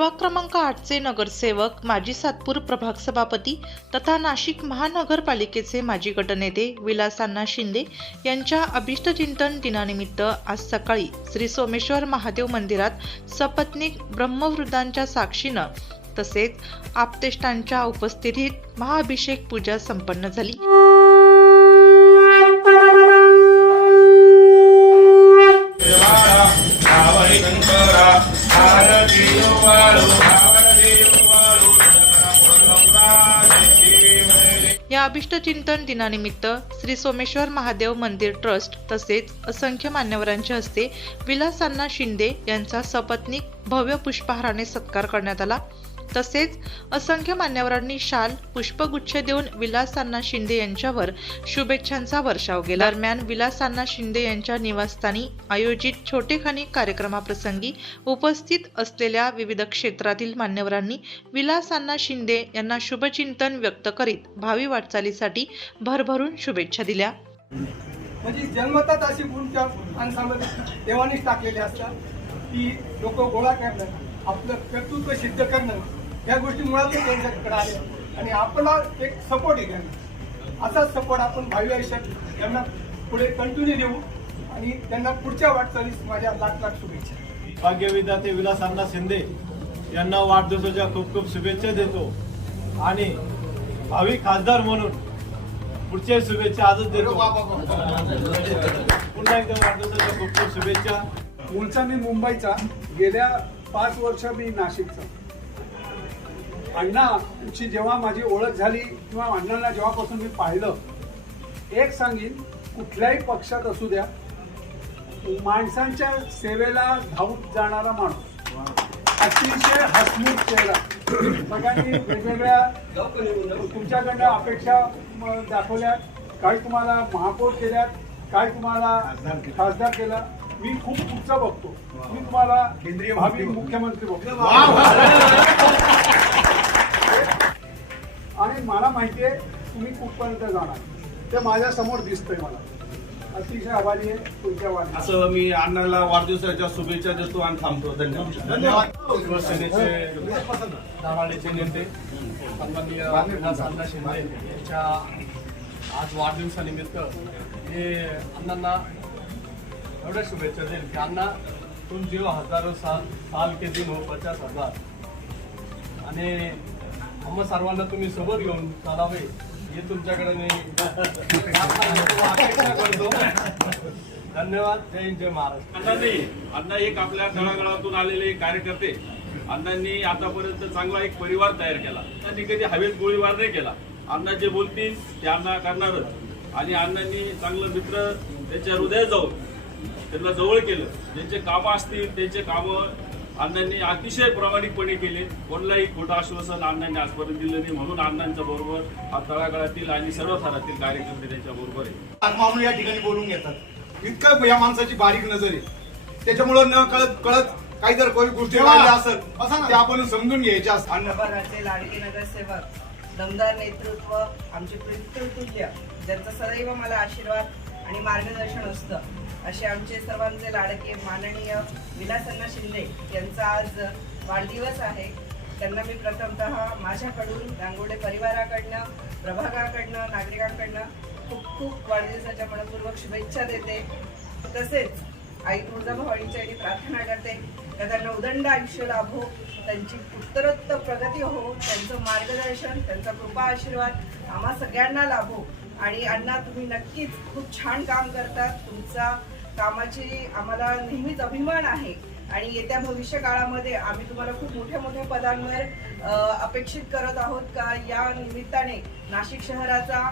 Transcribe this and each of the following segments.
प्रभाग क्रमांक आठचे नगरसेवक माजी सातपूर प्रभाग सभापती तथा नाशिक महानगरपालिकेचे माजी गटनेते विलासांना शिंदे यांच्या अभिष्टचिंतन दिनानिमित्त आज सकाळी श्री सोमेश्वर महादेव मंदिरात सपत्नीक ब्रह्मवृद्धांच्या साक्षीनं तसेच आपतेष्टांच्या उपस्थितीत महाअभिषेक पूजा संपन्न झाली. या वाळू चिंतन या अभिष्टचिंतन दिनानिमित्त श्री सोमेश्वर महादेव मंदिर ट्रस्ट तसेच असंख्य मान्यवरांच्या हस्ते विलासांना शिंदे यांचा सपत्नीक भव्य पुष्पहाराने सत्कार करण्यात आला. तसेच असंख्य मान्यवरांनी शाल पुष्पगुच्छ देऊन विलासांना शिंदे यांच्यावर शुभेच्छांचा वर्षाव केला. दरम्यान विलासांना शिंदे यांच्या निवासस्थानी आयोजित छोटेखानी कार्यक्रमाप्रसंगी उपस्थित असलेल्या विविध क्षेत्रातील मान्यवरांनी विलासांना शिंदे यांना शुभचिंतन व्यक्त करीत भावी वाटचालीसाठी भरभरून शुभेच्छा दिल्या. म्हणजे जन्मतात अशी गुण त्या माणसामध्ये देवानेच टाकलेले असतात. की लोक गोळा करणं आपलं कर्तृत्व सिद्ध करणं या गोष्टी मुळातच त्यांच्याकडे आल्या. आणि आपला एक सपोर्ट आहे त्यांना. असाच सपोर्ट आपण भावी आयुष्यात त्यांना पुढे कंटिन्यू देऊ. आणि त्यांना पुढच्या वाटचालीस माझ्या लाख लाख शुभेच्छा. भाग्यविधाते विलासांना शिंदे यांना वाढदिवसाच्या खूप खूप शुभेच्छा देतो. आणि भावी खासदार म्हणून पुढच्या शुभेच्छा आजच देतो. पुन्हा एकदा वाढदिवसाच्या खूप खूप शुभेच्छा. मूळचा मी मुंबईचा गेल्या पाच वर्ष मी नाशिकचा. अण्णाची जेव्हा माझी ओळख झाली किंवा अण्णांना जेव्हापासून मी पाहिलं एक सांगीन कुठल्याही पक्षात असू द्या माणसांच्या सेवेला धावून जाणारा माणूस अतिशय हसमुख चेहरा. सगळ्यांनी वेगवेगळ्या तुमच्याकडनं अपेक्षा दाखवल्या. काही तुम्हाला महापौर केल्यात काही तुम्हाला खासदार केला. मी खूप पुढचा बघतो. मी तुम्हाला केंद्रीय भावी मुख्यमंत्री बघतो. आणि मला माहिती आहे तुम्ही कुठपर्यंत जाणार. ते माझ्यासमोर दिसतंय मला. अतिशय आभारी आहे तुमच्या वाढ असं मी अण्णाला वाढदिवसाच्या शुभेच्छा देतो आणि थांबतो. धन्यवाद. धन्यवाद. शिवसेनेचे दाभाडेचे नेते सन्माननीय विलासांना शिंदे यांच्या आज वाढदिवसानिमित्त हे अण्णांना एवढ्या शुभेच्छा देईल की अण्णा तुम जीव हजारो साल साल के दिन हो पचास हजार. आणि आम्हा सर्वांना तुम्ही सोबत घेऊन चालावे. हे तुमच्याकडे मी अपेक्षा करतो. धन्यवाद. जय हिंद जय महाराष्ट्र. अण्णांनी अण्णा एक आपल्या तळागाळातून आलेले कार्यकर्ते. अण्णांनी आतापर्यंत चांगला एक परिवार तयार केला. त्यांनी कधी हवेत गोळीबार नाही केला. अण्णा जे बोलतील ते अण्णा करणारच. आणि अण्णांनी चांगलं मित्र त्यांच्या हृदयात जाऊन त्यांना जवळ केलं. ज्यांचे कामं असतील त्यांचे कामं अण्णांनी अतिशय प्रामाणिकपणे केले. कोणलाही खोटं आश्वासन अण्णांनी आजपर्यंत दिलं नाही. म्हणून अण्णांच्या बरोबर हा तळागाळातील आणि सर्व थरातील कार्यकर्ते त्यांच्या बरोबर आहे. या ठिकाणी बोलून घेतात. इतकं या माणसाची बारीक नजर आहे. त्याच्यामुळं न कळत कळत काही जर काही गोष्टी असेल ते आपण समजून घ्यायच्या असतात. लाडके नगरसेवक दमदार नेतृत्व आमचे पितृतुल्य ज्यांचा सदैव मला आशीर्वाद आणि मार्गदर्शन असतं. असे आमचे सर्वांचे लाडके माननीय विलासन्ना शिंदे यांचा आज वाढदिवस आहे. त्यांना मी प्रथमतः माझ्याकडून रांगोडे परिवाराकडनं प्रभागाकडनं नागरिकांकडनं खूप खूप वाढदिवसाच्या मनपूर्वक शुभेच्छा देते. तसेच आई तुळजाभवानीच्या आणि प्रार्थना करते का त्यांना उदंड आयुष्य लाभो त्यांची उत्तरोत्तर प्रगती हो त्यांचं मार्गदर्शन त्यांचा कृपा आशीर्वाद आम्हा सगळ्यांना लाभो. आणि अण्णा तुम्ही नक्कीच खूप छान काम करतात. तुमचा कामाची आम्हाला नेहमीच अभिमान आहे. आणि येत्या भविष्य काळामध्ये आम्ही तुम्हाला खूप मोठ्या मोठ्या पदांवर अपेक्षित करत आहोत का? या निमित्ताने नाशिक शहराचा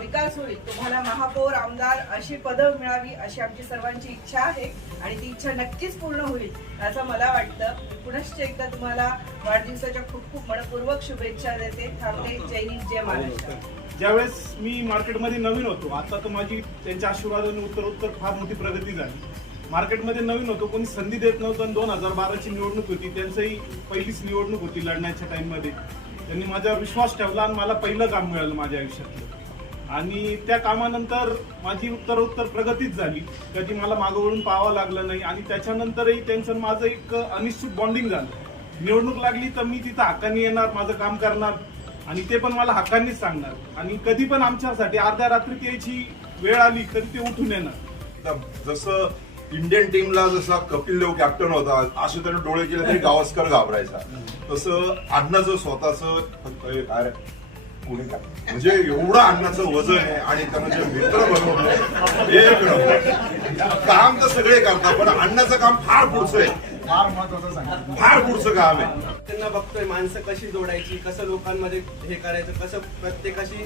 विकास होईल. तुम्हाला महापौर आमदार अशी पदं मिळावी अशी आमची सर्वांची इच्छा आहे आणि ती इच्छा नक्कीच पूर्ण होईल असं मला वाटतं. पुनश्च एकदा तुम्हाला वाढदिवसाच्या खूप खूप मनपूर्वक शुभेच्छा देते. थांबते. जय हिंद जय महाराष्ट्र. ज्यावेळेस मी मार्केटमध्ये नवीन होतो आता तर माझी त्यांच्या आशीर्वादाने उत्तर उत्तर फार मोठी प्रगती झाली. मार्केटमध्ये नवीन होतो कोणी संधी देत नव्हतं आणि दोन हजार बाराची निवडणूक होती त्यांचंही पहिलीच निवडणूक होती लढण्याच्या टाईममध्ये. त्यांनी माझ्यावर विश्वास ठेवला आणि मला पहिलं काम मिळालं माझ्या आयुष्यातलं. आणि त्या कामानंतर माझी उत्तर उत्तर प्रगतीच झाली. कधी मला मागंवरून पाहावं लागलं नाही आणि त्याच्यानंतरही त्यांचं माझं एक अनिश्चित बॉन्डिंग झालं. निवडणूक लागली तर मी तिथं हक्कानी येणार माझं काम करणार. आणि ते पण मला हक्कांनीच सांगणार. आणि कधी पण आमच्यासाठी अर्ध्या रात्री त्याची वेळ आली तरी ते उठून येणार. जसं इंडियन टीमला जसा कपिल देव कॅप्टन होता असे त्याने डोळे केले तरी गावस्कर घाबरायचा. तसं अण्णाचं स्वतःच म्हणजे एवढं अण्णाचं वजन आहे आणि त्यांना जे मित्र बनवलं एक काम तर सगळे करतात पण अण्णाचं काम फार पुढचं आहे. फार महत्वाचं सांगितलं. फार पुढचं काम आहे. त्यांना बघतोय माणसं कशी जोडायची कसं लोकांमध्ये हे करायचं कसं प्रत्येकाशी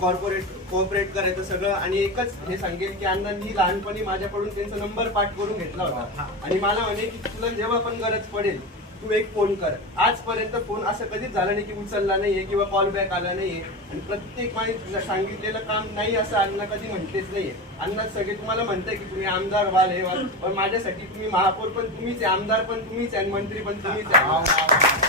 कॉर्पोरेट कोऑपरेट करायचं सगळं. आणि एकच हे सांगेल की अण्णांनी लहानपणी माझ्याकडून त्यांचा नंबर पाठ करून घेतला होता. आणि मला म्हणे की तुला जेव्हा पण गरज पडेल तू एक फोन कर. आजपर्यंत फोन असं कधीच झालं नाही की उचलला नाहीये किंवा कॉल बॅक आला नाहीये. आणि प्रत्येक माहिती सांगितलेलं काम नाही असं अण्णा कधी म्हणतेच नाहीये. अण्णा सगळे तुम्हाला म्हणताय की तुम्ही आमदार व्हाल हे व्हाल. पण माझ्यासाठी तुम्ही महापौर पण तुम्हीच आहे आमदार पण तुम्हीच आहे आणि मंत्री पण तुम्हीच आहे.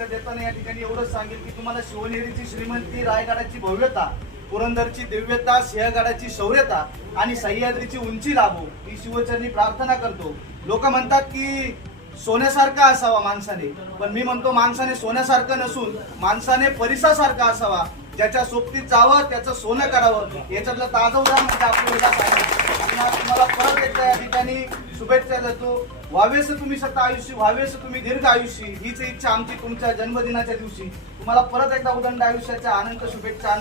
देताना या ठिकाणी एवढंच सांगेल की तुम्हाला शिवनेरीची श्रीमंती रायगडाची भव्यता पुरंदरची दिव्यता सिंहगडाची शौर्यता आणि सह्याद्रीची उंची लाभो ही शिवचरणी प्रार्थना करतो. लोक म्हणतात की सोन्यासारखा असावा माणसाने. पण मी म्हणतो माणसाने सोन्यासारखं नसून माणसाने परिसासारखा असावा. ज्याच्या सोबतीत जावं त्याचं सोनं करावं याच्यातलं ताजं उदाहरण म्हणजे आपल्याला तुम्हाला परत एकदा या ठिकाणी शुभेच्छा देतो. व्हावेस तुम्ही सत्ता आयुष्य व्हावेस तुम्ही दीर्घ आयुष्य. हीच इच्छा आमची तुमच्या जन्मदिनाच्या दिवशी. तुम्हाला परत एकदा उदंड आयुष्याच्या आनंद शुभेच्छा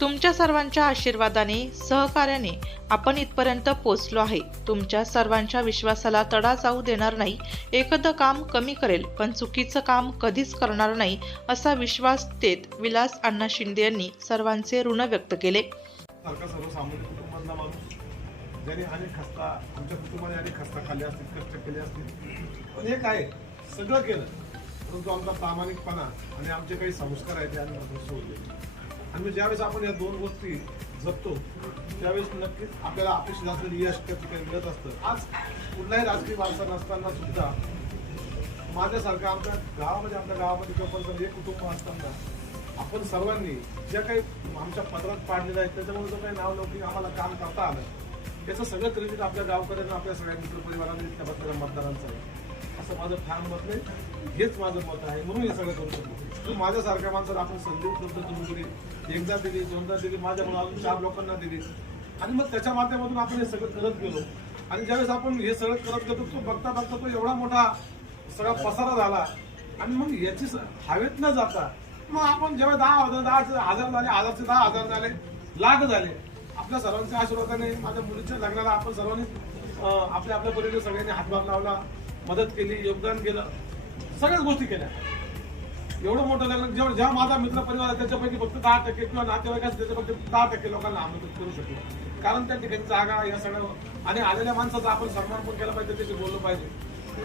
तुमच्या सर्वांच्या आशीर्वादाने सहकार्याने आपण इथपर्यंत पोचलो आहे. तुमच्या सर्वांच्या विश्वासाला तडा जाऊ देणार नाही. एखादं काम कमी करेल पण चुकीचं काम कधीच करणार नाही असा विश्वास देत विलास अण्णा शिंदे यांनी सर्वांचे ऋण व्यक्त केले. सारखा अनेक खस्ता आमच्या कुटुंबाने अनेक खस्ता खाल्ले असतील कष्ट केले असतील पण हे काय? सगळं केलं. परंतु आमचा प्रामाणिकपणा आणि आमचे काही संस्कार आहेत ते आम्ही सोडले. आणि मग ज्यावेळेस आपण या दोन गोष्टी जपतो त्यावेळेस नक्कीच आपल्याला अपेक्षित असलेलं यश त्या ठिकाणी मिळत असतं. आज कुठलाही राजकीय वारसा नसताना सुद्धा माझ्यासारखं आमच्या गावामध्ये आमच्या गावामध्ये किंवा एक कुटुंब असताना आपण सर्वांनी ज्या काही आमच्या पत्रात पाडलेलं आहे त्याच्यामुळे जो काही नाव लौकिक आम्हाला काम करता आलं त्याचं सगळं क्रेडिट आपल्या गावकऱ्यांना आपल्या सगळ्या मित्रपरिवारांनी त्या बसलेल्या मतदारांचं आहे. असं माझं ठाम मत नाही. हेच माझं मत आहे. म्हणून हे सगळं करू शकतो. तू माझ्यासारख्या माणसाला आपण संधी उपलब्ध करून दिली एकदा दिली दोनदा दिली माझ्यामुळे अजून चार लोकांना दिली. आणि मग त्याच्या माध्यमातून आपण हे सगळं करत गेलो. आणि ज्यावेळेस आपण हे सगळं करत गेलो तो बघता बघता तो एवढा मोठा सगळा पसारा झाला. आणि मग याची स- हवेत न जाता मग आपण जेव्हा दहा हजार दहा हजार झाले हजारचे दहा हजार झाले लाख झाले. आपल्या सर्वांच्या आशीर्वादाने माझ्या मुलीच्या लग्नाला आपण सर्वांनी आपल्या आपल्या परीने सगळ्यांनी हातभार लावला. मदत केली योगदान केलं सगळ्याच गोष्टी केल्या. एवढं मोठं लग्न जेवढं ज्या माझा मित्र परिवार आहे त्याच्यापैकी फक्त दहा टक्के किंवा नातेवाईक असतील त्याच्यापैकी दहा टक्के लोकांना आमंत्रित करू शकतो कारण त्या ठिकाणी जागा या सगळ्या आणि आलेल्या माणसाचा आपण सन्मान पण केला पाहिजे त्याच्याशी बोललं पाहिजे.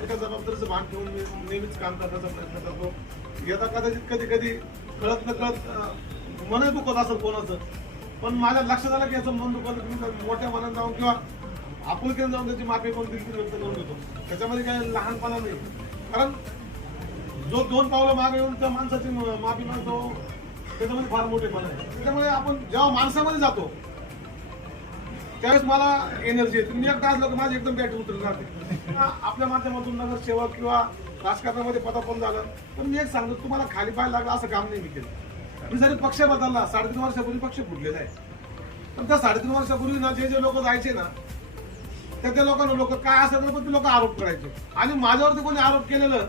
एका जबाबदारीचं भान ठेवून मी नेहमीच काम करण्याचा प्रयत्न करतो. यदा कदाचित कधी कधी कळत न कळत मन दुखत असं कोणाचं. पण माझ्या लक्षात आलं की याचं मन दुखत मोठ्या मनात जाऊन किंवा आपुलकीनं जाऊन त्याची माफी पण देखील व्यक्त करून देतो. त्याच्यामध्ये काय लहानपणा नाही. कारण जो दोन पावलं मागे येऊन त्या माणसाची माफी मागतो त्याच्यामध्ये फार मोठेपणा आहे. त्याच्यामुळे आपण जेव्हा माणसामध्ये जातो त्यावेळेस मला एनर्जी येते. मी एकदा असलो की माझी एकदम बॅट उतरली राहते. आपल्या माध्यमातून नगरसेवक किंवा राजकारणामध्ये पदार्पण झालं पण मी एक सांगतो तुम्हाला खाली पाय लागला असं काम नाही मी केलं. मी जरी पक्ष बदलला साडेतीन वर्षापूर्वी पक्ष फुटलेला आहे. पण त्या साडेतीन वर्षापूर्वी ना जे जे लोक जायचे ना तर त्या लोकांना लोक काय असेल पण ते लोक आरोप करायचे. आणि माझ्यावरती कोणी आरोप केलेलं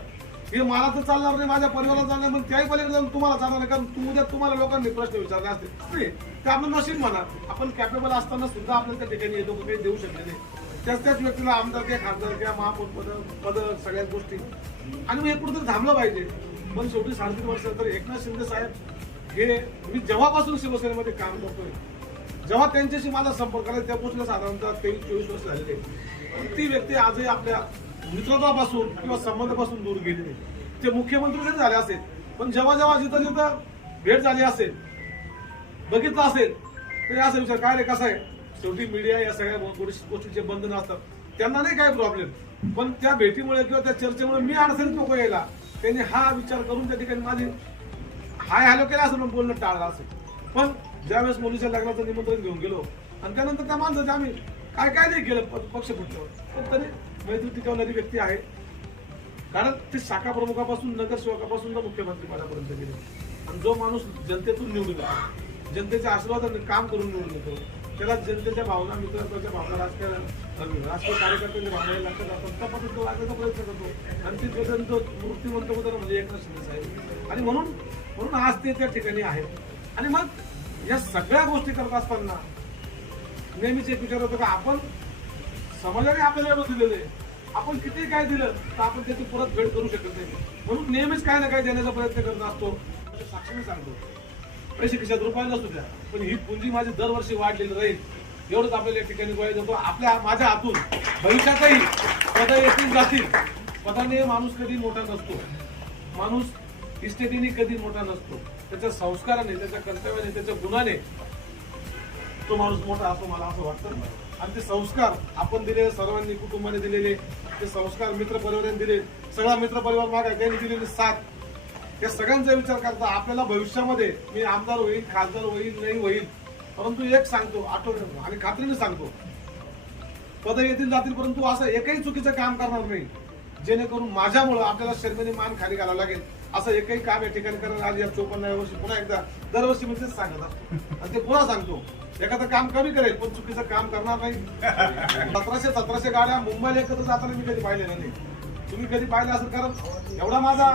हे मला तर चालणार नाही माझ्या परिवाराला चालणार पण त्याही पलीकडे जाऊन तुम्हाला चालणार नाही कारण तू उद्या तुम्हाला लोकांनी प्रश्न विचारले असते. ते आपण नसेल म्हणा. आपण कॅपेबल असताना सुद्धा आपल्याला त्या ठिकाणी येतो लोक काही देऊ शकले नाही. त्याच त्याच व्यक्तीला आमदार किंवा खासदार किंवा महापौर पद पद सगळ्याच गोष्टी. आणि मग हे कुठेतरी थांबलं पाहिजे. पण शेवटी साडेतीन वर्ष तर एकनाथ शिंदे साहेब हे मी जेव्हापासून शिवसेनेमध्ये काम करतोय जेव्हा त्यांच्याशी माझा संपर्क आला त्या गोष्टीला साधारणतः तेवीस चोवीस वर्ष झालेले. पण ती व्यक्ती आजही आपल्या मित्रत्वापासून किंवा संबंधापासून दूर गेली ते मुख्यमंत्री जरी झाले असेल पण जेव्हा जेव्हा जिथं जिथं भेट झाली असेल बघितलं असेल तरी असं विचार काय रे कसं आहे? शेवटी मीडिया या सगळ्या गोष्टीचे बंधन असतात त्यांना नाही काय प्रॉब्लेम पण त्या भेटीमुळे किंवा त्या चर्चेमुळे मी अडचणीत नको यायला. त्यांनी हा विचार करून त्या ठिकाणी माझी हाय हॅलो केला असेल बोलणं टाळलं असेल. पण ज्यावेळेस मुलीच्या लग्नाचं निमंत्रण घेऊन गेलो आणि त्यानंतर त्या माणसाचे आम्ही काय काय नाही केलं प- पक्ष फुटल्यावर. पण तरी मैत्री टिकवणारी व्यक्ती आहे. कारण ते शाखा प्रमुखापासून नगरसेवकापासून तर मुख्यमंत्री पदापर्यंत गेले. आणि जो माणूस जनतेतून निवडून येतो जनतेच्या आशीर्वादाने काम करून निवडून येतो त्याला जनतेच्या भावना मित्रत्वाच्या भावना राजकीय राजकीय कार्यकर्त्यांच्या भावना या लक्षात असतात. त्या पद्धतीने प्रयत्न करतो. आणि ते त्याचा जो मूर्तिमंत होतं म्हणजे एकनाथ शिंदे साहेब. आणि म्हणून म्हणून आज ते त्या ठिकाणी आहेत. आणि मग या सगळ्या गोष्टी करत असताना नेहमीच एक विचार होतो का आपण समाजाने आपल्याला एवढं दिलेलं आहे. आपण किती काय दिलं तर आपण त्याची परत भेट करू शकत नाही. म्हणून नेहमीच काय ना काय देण्याचा प्रयत्न करत असतो. साक्षीने सांगतो. पैसे खिशात रुपयाला असू द्या पण ही पुंजी माझी दरवर्षी वाढलेली राहील. एवढंच आपल्याला या ठिकाणी गोळा जातो आपल्या माझ्या हातून भविष्यातही पदा येतील जातील. पदाने माणूस कधी मोठा नसतो. माणूस इस्टेटीने कधी मोठा नसतो. त्याच्या संस्काराने त्याच्या कर्तव्याने त्याच्या गुणाने तो माणूस मोठा असतो मला असं वाटतं. आणि ते संस्कार आपण दिले सर्वांनी कुटुंबाने दिलेले ते संस्कार मित्र परिवाराने दिले सगळा मित्र परिवार मागा त्यांनी दिलेले साथ. या सगळ्यांचा विचार करता आपल्याला भविष्यामध्ये मी आमदार होईल खासदार होईल नाही होईल परंतु एक सांगतो आठवण आणि खात्रीने सांगतो. पद येतील जातील परंतु असं एकही चुकीचं काम करणार नाही. जेणेकरून माझ्यामुळं आपल्याला शर्मेने मान खाली घालावं लागेल. असं एकही काम या ठिकाणी करणार आज या चोपन्न वर्षी पुन्हा एकदा दरवर्षी मी तेच सांगत असतो. आणि ते पुन्हा सांगतो. एखादं काम कमी करेल पण चुकीचं काम करणार नाही. सतराशे सतराशे गाड्या मुंबईला एकत्र जाताना मी कधी पाहिलेलं नाही. तुम्ही कधी पाहिलं असेल कारण एवढा माझा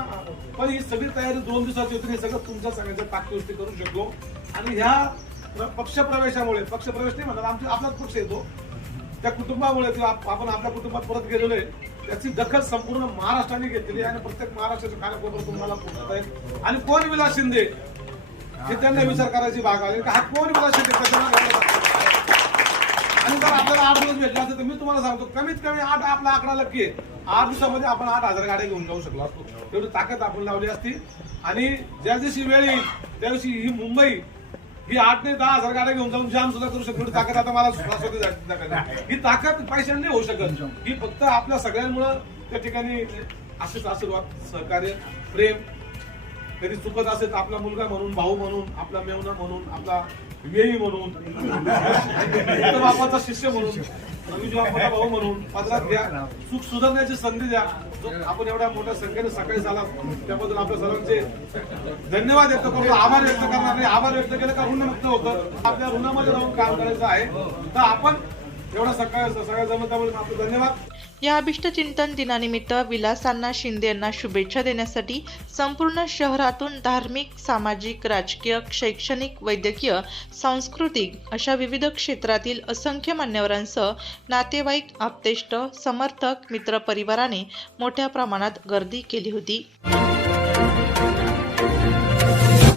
पण ही सगळी तयारी दोन दिवसाची होती हे सगळं तुमच्या सगळ्यांच्या ताकदीवरती करू शकलो आणि ह्या पक्षप्रवेशामुळे पक्षप्रवेश नाही म्हणणार आमच्या आपलाच पक्ष येतो. त्या कुटुंबामुळे किंवा आपण आपल्या कुटुंबात परत गेलेलो आहे. त्याची दखल संपूर्ण महाराष्ट्राने घेतलेली आणि प्रत्येक महाराष्ट्राचे कार्यक्रम तुम्हाला पोहोचत आहेत आणि कोण विलास शिंदे? हे त्यांना विचार करायची भाग आली. का हा कोण विलास शिंदे? आणि जर आपल्याला आठ दिवस भेटला असेल तर मी तुम्हाला सांगतो कमीत कमी आठ आपला आकडा नक्की आहे. आठ दिवसामध्ये आपण आठ हजार गाड्या घेऊन जाऊ शकलो असतो. तेवढी ताकद आपण लावली असती. आणि ज्या दिवशी वेळ येईल त्या दिवशी ही मुंबई ही आठ ने दहा हजार गाड्या घेऊन जाऊन जाम सुद्धा करू शकतो. ताकद आता मला स्वतः ही ताकद पैशाने नाही होऊ शकत. ही फक्त आपल्या सगळ्यांमुळं त्या ठिकाणी असेच आशीर्वाद सहकार्य प्रेम. कधी चुकत असेल तर आपला मुलगा म्हणून भाऊ म्हणून आपला मेवना म्हणून आपला वेळी म्हणून बापाचा शिष्य म्हणून. रवीजी मोठा भाऊ म्हणून पदरात घ्या चूक सुधारण्याची संधी द्या. आपण एवढ्या मोठ्या संख्येने सकाळी झाला त्याबद्दल आपल्या सर्वांचे धन्यवाद व्यक्त करतो आभार व्यक्त करणार नाही. आभार व्यक्त केलं का ऋणमुक्त होतं. आपल्या ऋणामध्ये राहून काम करायचं आहे. तर आपण एवढा सकाळ सकाळी जमत त्यामुळे आपलं धन्यवाद. या अभिष्ट चिंतन दिनानिमित्त विलासांना शिंदे यांना शुभेच्छा देण्यासाठी संपूर्ण शहरातून धार्मिक सामाजिक राजकीय शैक्षणिक वैद्यकीय सांस्कृतिक अशा विविध क्षेत्रातील असंख्य मान्यवरांसह नातेवाईक आप्तेष्ट समर्थक मित्रपरिवाराने मोठ्या प्रमाणात गर्दी केली होती.